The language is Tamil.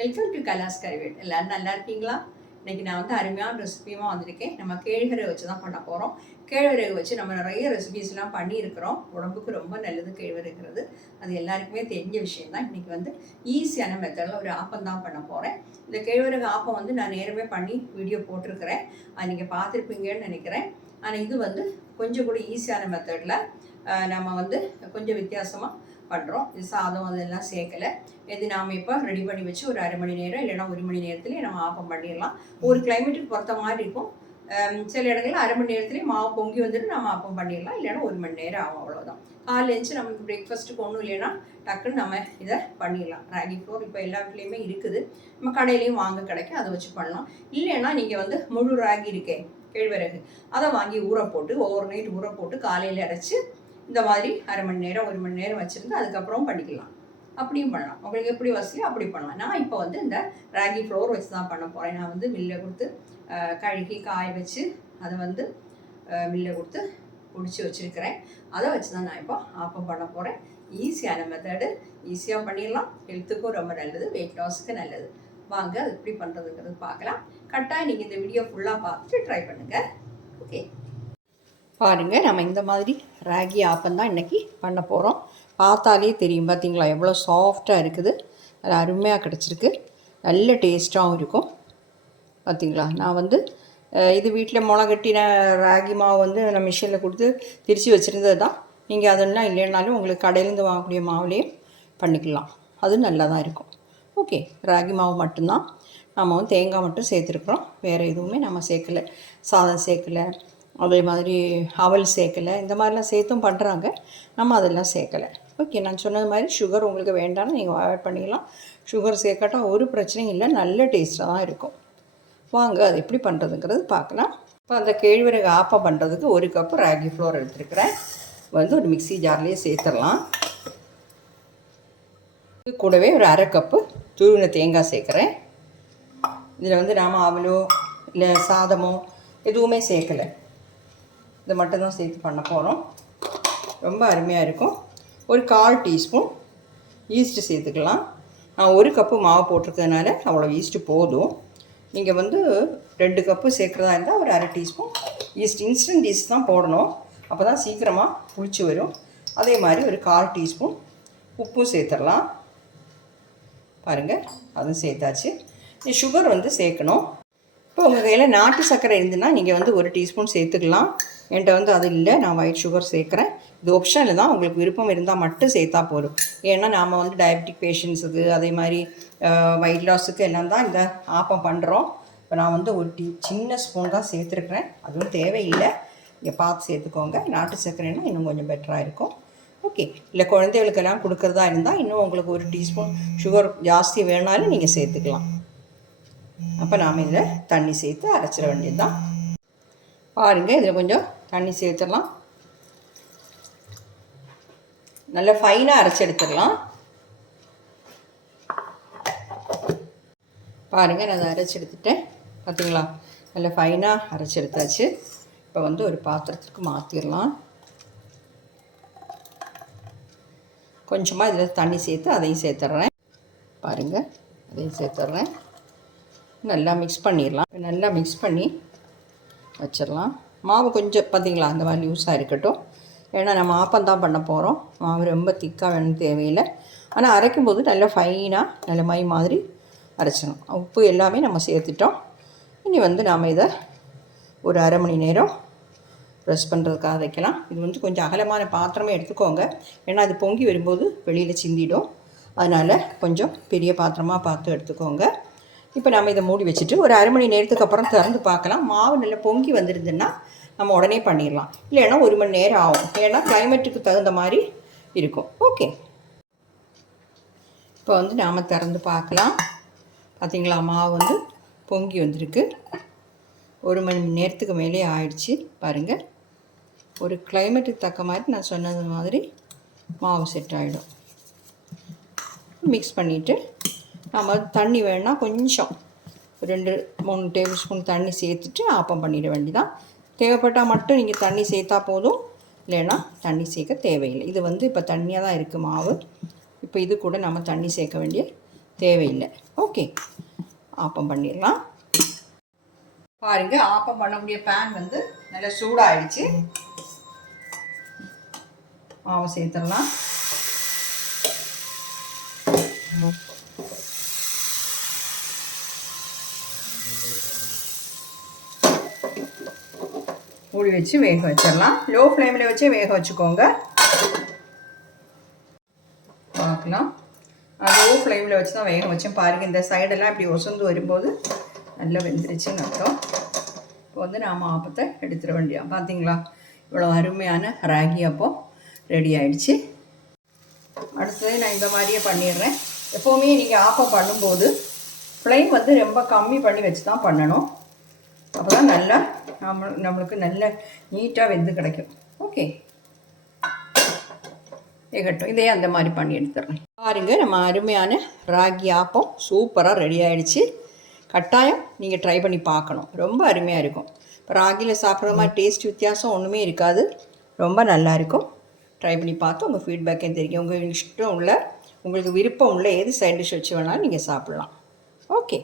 Welcome to கலாஸ் கறிவேட். எல்லோரும் நல்லா இருக்கீங்களா? இன்றைக்கி நான் வந்து அருமையான ரெசிபியுமா வந்திருக்கேன். நம்ம கேழ்வரகு வச்சு தான் பண்ண போகிறோம். கேழ்வரகு வச்சு நம்ம நிறைய ரெசிபிஸ்லாம் பண்ணியிருக்கிறோம். உடம்புக்கு ரொம்ப நல்லது கேழ்வரகுங்கிறது. அது எல்லாருக்குமே தெரிஞ்ச விஷயந்தான். இன்றைக்கி வந்து ஈஸியான மெத்தடில் ஒரு ஆப்பம் தான் பண்ண போகிறேன். இந்த கேழ்வரகு ஆப்பம் வந்து நான் நேரமே பண்ணி வீடியோ போட்டிருக்கிறேன். அது நீங்கள் பார்த்துருப்பீங்கன்னு நினைக்கிறேன். ஆனால் இது வந்து கொஞ்சம் கூட ஈஸியான மெத்தடில் நம்ம வந்து கொஞ்சம் வித்தியாசமாக பண்ணுறோம். இது சாதம் அதெல்லாம் சேர்க்கலை. இது நாம் இப்போ ரெடி பண்ணி வச்சு ஒரு அரை மணி நேரம் இல்லைனா 1 மணி நேரத்துலேயே நம்ம ஆப்பம் பண்ணிடலாம். ஒரு கிளைமேட்டுக்கு பொறுத்த மாதிரி இருக்கும். சில இடங்களில் அரை மணி நேரத்துலேயே மாவு பொங்கி வந்துட்டு நம்ம ஆப்பம் பண்ணிடலாம். இல்லைனா 1 மணி நேரம் ஆகும், அவ்வளோதான். காலையில் எழுந்துச்சு நம்மளுக்கு பிரேக்ஃபாஸ்ட்டுக்கு ஒன்றும் இல்லைன்னா டக்குன்னு நம்ம இதை பண்ணிடலாம். ராகி ஃப்ளோர் இப்போ எல்லா வீட்லேயுமே இருக்குது. நம்ம கடையிலையும் வாங்க கிடைக்கும், அதை வச்சு பண்ணலாம். இல்லைன்னா நீங்கள் வந்து முழு ராகி இருக்கே கேழ்வரகு, அதை வாங்கி ஊற போட்டு ஓவர் நைட் ஊற போட்டு காலையில் அரைச்சி இந்த மாதிரி அரை மணி நேரம் 1 மணி நேரம் வச்சுருந்து அதுக்கப்புறம் பண்ணிக்கலாம். அப்படியும் பண்ணலாம். உங்களுக்கு எப்படி வசதியோ அப்படி பண்ணலாம். நான் இப்போ வந்து இந்த ராகி ஃப்ளோர் வச்சு தான் பண்ண போகிறேன். நான் வந்து மில்லில் கொடுத்து கழுகி காய வச்சு அதை வந்து மில்லில் கொடுத்து பிடிச்சி வச்சுருக்கிறேன். அதை வச்சு தான் நான் இப்போ ஆப்பம் பண்ண போகிறேன். ஈஸியான மெத்தடு, ஈஸியாக பண்ணிடலாம். ஹெல்த்துக்கும் ரொம்ப நல்லது, வெயிட் லாஸுக்கு நல்லது. வாங்க அது எப்படி பண்ணுறதுங்கிறது பார்க்கலாம். கட்டாயம் நீங்கள் இந்த வீடியோ ஃபுல்லாக பார்த்துட்டு ட்ரை பண்ணுங்கள். ஓகே, பாருங்கள், நம்ம இந்த மாதிரி ராகி ஆப்பம் தான் இன்றைக்கி பண்ண போகிறோம். பார்த்தாலே தெரியும் பார்த்தீங்களா எவ்வளோ சாஃப்டாக இருக்குது. அது அருமையாக கிடச்சிருக்கு, நல்ல டேஸ்ட்டாகவும் இருக்கும். பார்த்திங்களா, நான் வந்து இது வீட்டில் முளைகட்டின ராகி மாவு வந்து நான் மிஷினில் கொடுத்து திரித்து வச்சுருந்தது தான். நீங்கள் அதெல்லாம் இல்லைன்னாலும் உங்களுக்கு கடையிலேருந்து வாங்கக்கூடிய மாவுலேயும் பண்ணிக்கலாம், அது நல்லா தான் இருக்கும். ஓகே, ராகி மாவு மட்டும்தான். நம்ம வந்து தேங்காய் மட்டும் சேர்த்துருக்குறோம், வேறு எதுவுமே நம்ம சேர்க்கலை. சாதம் சேர்க்கலை, அதே மாதிரி அவல் சேர்க்கலை, இந்த மாதிரிலாம் சேர்த்தும் பண்ணுறாங்க. நம்ம அதெல்லாம் சேர்க்கலை. ஓகே, நான் சொன்னது மாதிரி சுகர் உங்களுக்கு வேண்டாம்னு நீங்கள் அவாய்ட் பண்ணிக்கலாம். சுகர் சேர்க்கட்டால் ஒரு பிரச்சனையும் இல்லை, நல்ல டேஸ்ட்டாக தான் இருக்கும். வாங்க அது எப்படி பண்ணுறதுங்கிறது பார்க்கலாம். இப்போ அந்த கேழ்வரகு ஆப்பம் பண்ணுறதுக்கு 1 கப்பு ராகி ஃப்ளோர் எடுத்துருக்கிறேன். வந்து ஒரு மிக்ஸி ஜார்லேயே சேர்த்துடலாம். இது கூடவே ஒரு அரை கப்பு துருவின தேங்காய் சேர்க்குறேன். இதில் வந்து நாம் அவலோ இல்லை சாதமோ எதுவுமே சேர்க்கலை, இதை மட்டும்தான் சேர்த்து பண்ண போகிறோம். ரொம்ப அருமையாக இருக்கும். ஒரு 1/4 டீஸ்பூன் ஈஸ்ட்டு சேர்த்துக்கலாம். நான் 1 கப்பு மாவு போட்டிருக்கிறதுனால அவ்வளோ ஈஸ்ட்டு போதும். நீங்கள் வந்து 2 கப்பு சேர்க்குறதா இருந்தால் ஒரு 1/2 டீஸ்பூன் ஈஸ்ட், இன்ஸ்டன்ட் ஈஸ்ட் தான் போடணும். அப்போ தான் சீக்கிரமாக புளிச்சு வரும். அதே மாதிரி ஒரு 1/4 டீஸ்பூன் உப்பும் சேர்த்துடலாம். பாருங்கள், அதுவும் சேர்த்தாச்சு. சுகர் வந்து சேர்க்கணும். இப்போ உங்கள் கையில் நாட்டு சர்க்கரை இருந்துன்னா நீங்கள் வந்து 1 டீஸ்பூன் சேர்த்துக்கலாம். என்கிட்ட வந்து அது இல்லை, நான் ஒயிட் சுகர் சேர்க்குறேன். இது ஆப்ஷனில் தான், உங்களுக்கு விருப்பம் இருந்தால் மட்டும் சேர்த்தா போதும். ஏன்னா நாம் வந்து டயபெட்டிக் பேஷண்ட்ஸுக்கு அதே மாதிரி வெயிட் லாஸுக்கு எல்லாம் தான் இந்த ஆப்பம் பண்ணுறோம். இப்போ நான் வந்து ஒரு சின்ன ஸ்பூன் தான் சேர்த்துருக்குறேன், அதுவும் தேவையில்லை. இங்கே பார்த்து சேர்த்துக்கோங்க. நாட்டு சர்க்கரைன்னா இன்னும் கொஞ்சம் பெட்டராக இருக்கும். ஓகே, இல்லை குழந்தைகளுக்கெல்லாம் கொடுக்குறதா இருந்தால் இன்னும் உங்களுக்கு 1 டீஸ்பூன் சுகர் ஜாஸ்தி வேணாலும் நீங்கள் சேர்த்துக்கலாம். அப்போ நாம் இதில் தண்ணி சேர்த்து அரைச்சிட வேண்டியது தான். பாருங்கள், இதில் கொஞ்சம் தண்ணி சேர்த்துடலாம். நல்லா ஃபைனாக அரைச்சி எடுத்துடலாம். பாருங்கள், நான் அதை அரைச்சி எடுத்துட்டேன். பார்த்திங்களா, நல்லா ஃபைனாக அரைச்சி எடுத்தாச்சு. இப்போ வந்து ஒரு பாத்திரத்துக்கு மாற்றிடலாம். கொஞ்சமாக இதில் தண்ணி சேர்த்து அதையும் சேர்த்துட்றேன். பாருங்கள், அதையும் சேர்த்துட்றேன். நல்லா மிக்ஸ் பண்ணிடலாம். நல்லா மிக்ஸ் பண்ணி வச்சிடலாம். மாவு கொஞ்சம் பார்த்திங்களா அந்த மாதிரி லூஸாக இருக்கட்டும். ஏன்னா நம்ம ஆப்பம் தான் பண்ண போகிறோம். மாவு ரொம்ப திக்காக வேணும்னு தேவையில்லை. ஆனால் அரைக்கும் போது நல்லா ஃபைனாக நல்ல மை மாதிரி அரைச்சிடணும். உப்பு எல்லாமே நம்ம சேர்த்துட்டோம். இனி வந்து நாம் இதை ஒரு அரை மணி நேரம் ரெஸ்ட் பண்ணுறதுக்காக வைக்கலாம். இது வந்து கொஞ்சம் அகலமான பாத்திரமே எடுத்துக்கோங்க, ஏன்னா அது பொங்கி வரும்போது வெளியில் சிந்திடும். அதனால் கொஞ்சம் பெரிய பாத்திரமாக பார்த்து எடுத்துக்கோங்க. இப்போ நம்ம இதை மூடி வச்சுட்டு ஒரு அரை மணி நேரத்துக்கு அப்புறம் திறந்து பார்க்கலாம். மாவு நல்லா பொங்கி வந்துருதுன்னா நம்ம உடனே பண்ணிடலாம். இல்லைன்னா 1 மணி நேரம் ஆகும், ஏன்னா கிளைமேட்டுக்கு தகுந்த மாதிரி இருக்கும். ஓகே, இப்போ வந்து நாம் திறந்து பார்க்கலாம். பார்த்திங்களா, மாவு வந்து பொங்கி வந்திருக்கு. 1 மணி நேரத்துக்கு மேலே ஆயிடுச்சு. பாருங்கள், ஒரு கிளைமேட்டுக்கு தக்க மாதிரி நான் சொன்னது மாதிரி மாவு செட் ஆகிடும். மிக்ஸ் பண்ணிவிட்டு நம்ம தண்ணி வேணால் கொஞ்சம் 2-3 டேபிள் ஸ்பூன் தண்ணி சேர்த்துட்டு ஆப்பம் பண்ணிட வேண்டியதான். தேவைப்பட்டால் மட்டும் நீங்கள் தண்ணி சேர்த்தா போதும், இல்லைன்னா தண்ணி சேர்க்க தேவையில்லை. இது வந்து இப்போ தண்ணியாக தான் இருக்குது மாவு. இப்போ இது கூட நம்ம தண்ணி சேர்க்க வேண்டிய தேவையில்லை. ஓகே, ஆப்பம் பண்ணிடலாம். பாருங்கள், ஆப்பம் பண்ணக்கூடிய பேன் வந்து நல்லா சூடாகிடுச்சு. மாவு சேர்த்துடலாம். மூடி வச்சு வேக வச்சிடலாம். லோ ஃப்ளேமில் வச்சு வேக வச்சுக்கோங்க. பார்க்கலாம். லோ ஃப்ளேமில் வச்சு தான் வேக வச்சேன். பாருங்கள், இந்த சைடெல்லாம் இப்படி ஒசந்து வரும்போது நல்லா வெந்துருச்சுன்னு அர்த்தம். இப்போ வந்து நாம் ஆப்பத்தை எடுத்துட வேண்டியா. பார்த்தீங்களா, இவ்வளோ அருமையான ராகி அப்பம் ரெடி ஆகிடுச்சு. அடுத்தது நான் இந்த மாதிரியே பண்ணிடுறேன். எப்போவுமே நீங்கள் ஆப்பம் பண்ணும்போது ஃப்ளேம் வந்து ரொம்ப கம்மி பண்ணி வச்சு தான் பண்ணணும். அப்போ தான் நல்லா நம்மளுக்கு நல்ல நீட்டாக வெந்து கிடைக்கும். ஓகே, வேகட்டும். இதே அந்த மாதிரி பண்ணி எடுத்துடுறேன். பாருங்கள், நம்ம அருமையான ராகி ஆப்பம் சூப்பராக ரெடி ஆகிடுச்சு. கட்டாயம் நீங்கள் ட்ரை பண்ணி பார்க்கணும். ரொம்ப அருமையாக இருக்கும். இப்போ ராகியில் சாப்பிட்ற மாதிரி டேஸ்ட் வித்தியாசம் ஒன்றுமே இருக்காது. ரொம்ப நல்லாயிருக்கும். ட்ரை பண்ணி பார்த்து உங்கள் ஃபீட்பேக்கே தெரியும். உங்கள் இஷ்டம் உள்ள, உங்களுக்கு விருப்பம் உள்ள ஏது சைட் டிஷ் வச்சு வேணாலும் நீங்கள் சாப்பிட்லாம். ஓகே.